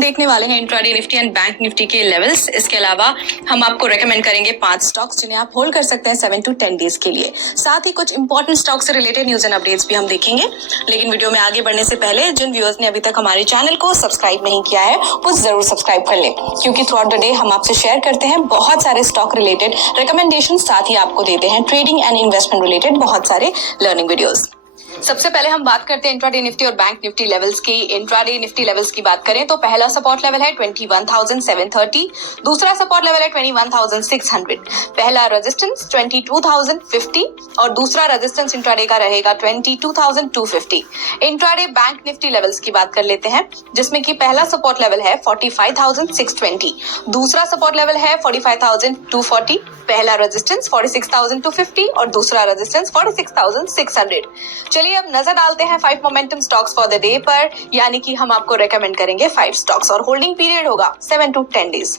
देखने वाले हैं intraday Nifty and bank Nifty के लेवल्स। इसके अलावा हम आपको रेकमेंड करेंगे 5 स्टॉक्स जिन्हें आप होल्ड कर सकते हैं 7 to 10 डेज के लिए। साथ ही कुछ इंपॉर्टेंट स्टॉक से रिलेटेड न्यूज एंड अपडेट्स भी हम देखेंगे। लेकिन वीडियो में आगे बढ़ने से पहले जिन व्यूअर्स ने अभी तक हमारे चैनल को सब्सक्राइब नहीं किया है वो जरूर सब्सक्राइब कर ले, क्योंकि थ्रू आउट द डे हम आपसे शेयर करते हैं बहुत सारे स्टॉक रिलेटेड रिकमेंडेशन, साथ ही आपको देते हैं ट्रेडिंग एंड इन्वेस्टमेंट रिलेटेड बहुत सारे लर्निंग वीडियोस। सबसे पहले हम बात करते हैं इंट्राडे निफ्टी और बैंक निफ्टी लेवल्स की। इंट्राडे निफ्टी लेवल्स की बात करें तो पहला सपोर्ट लेवल है 21,730, दूसरा सपोर्ट लेवल है 21,600, पहला रेजिस्टेंस 22,050 और दूसरा रेजिस्टेंस इंट्राडे का रहेगा 22,250। इंट्राडे बैंक निफ्टी लेवल्स की बात कर लेते हैं, जिसमें कि पहला सपोर्ट लेवल है 45,620, दूसरा सपोर्ट लेवल है 45,240, पहला रेजिस्टेंस 46,250 और दूसरा रेजिस्टेंस 46,600। चलिए अब नजर डालते हैं 5 momentum stocks for the day पर, यानी कि हम आपको रेकमेंड करेंगे 5 स्टॉक्स और होल्डिंग पीरियड होगा 7 to 10 डेज।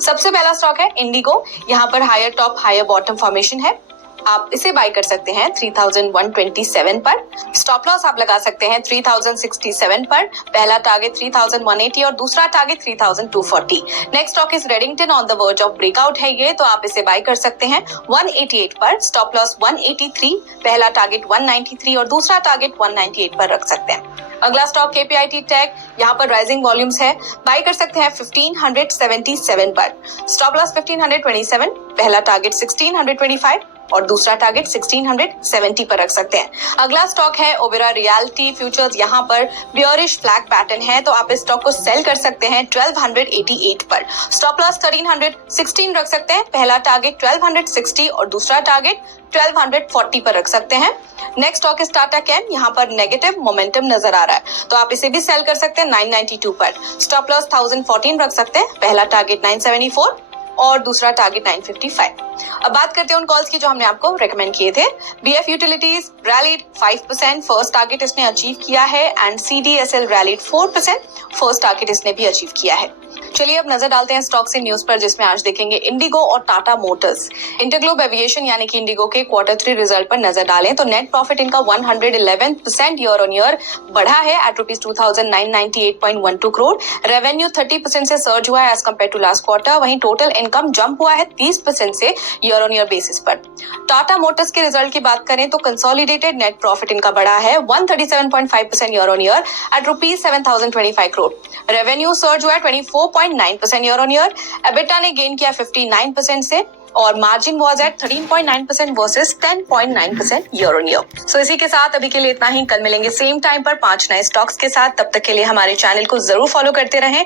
सबसे पहला स्टॉक है इंडिगो। यहाँ पर higher top higher bottom formation है, आप इसे बाय कर सकते हैं 3,127 पर। स्टॉप लॉस आप लगा सकते हैं 3,067 पर, पहला टारगेट 3,180 और दूसरा target 3,240। Next stock is Redington, on the verge of breakout है ये, तो आप इसे बाय कर सकते हैं 188 पर, स्टॉप लॉस 183, पहला टारगेट 193 और दूसरा टारगेट 198 पर रख सकते हैं। अगला स्टॉक KPIT टेक, यहाँ पर राइजिंग वॉल्यूम्स है, बाय कर सकते हैं 1577 पर, स्टॉप लॉस 1527, पहला टारगेट 1625 और दूसरा टारगेट 1670 पर रख सकते हैं। अगला स्टॉक है ओबेरा रियल्टी फ्यूचर्स। यहाँ पर बियरिश फ्लैग पैटर्न है, तो आप इस स्टॉक को सेल कर सकते हैं 1288 पर, स्टॉप लॉस 1316 रख सकते हैं, पहला टारगेट 1260 और दूसरा टारगेट 1240 पर रख सकते हैं। Next stock is Tata Chem. यहाँ पर नेगेटिव मोमेंटम नजर आ रहा है, तो आप इसे भी सेल कर सकते हैं 992 पर, स्टॉप लॉस 1014 रख सकते हैं, पहला टारगेट 974 और दूसरा टारगेट 955। अब बात करते हैं उन कॉल्स की जो हमने आपको रेकमेंड किए थे। BF utilities rallied 5%, first target इसने अचीव किया है, and CDSL rallied 4%, first target इसने भी अचीव किया है। चलिए अब नजर डालते हैं स्टॉक से न्यूज पर, जिसमें आज देखेंगे इंडिगो और टाटा मोटर्स। इंटरग्लोब एविएशन यानी कि इंडिगो के Q3 रिजल्ट पर नजर डालें तो नेट प्रॉफिट इनका 111% ईयर ऑन ईयर बढ़ा है एट ₹2,998.12 करोड़। रेवेन्यू 30% से सर्ज हुआ है as compared to last quarter. वहीं टोटल इनकम जंप हुआ है 30% से ईयर ऑन ईयर बेसिस पर। टाटा मोटर्स के रिजल्ट की बात करें तो कंसोलिडेटेड नेट प्रॉफिट इनका बढ़ा है 137.5% year on year at ₹7,025 crore. Revenue surge हुआ है 24.9% ईयर ऑन ईयर। एबिटा ने गेन किया 59% से और margin was at 13.9% versus 10.9% year on year. So इसी के साथ अभी के लिए इतना ही। कल मिलेंगे सेम टाइम पर 5 नए स्टॉक्स के साथ। तब तक के लिए हमारे चैनल को जरूर फॉलो करते रहें।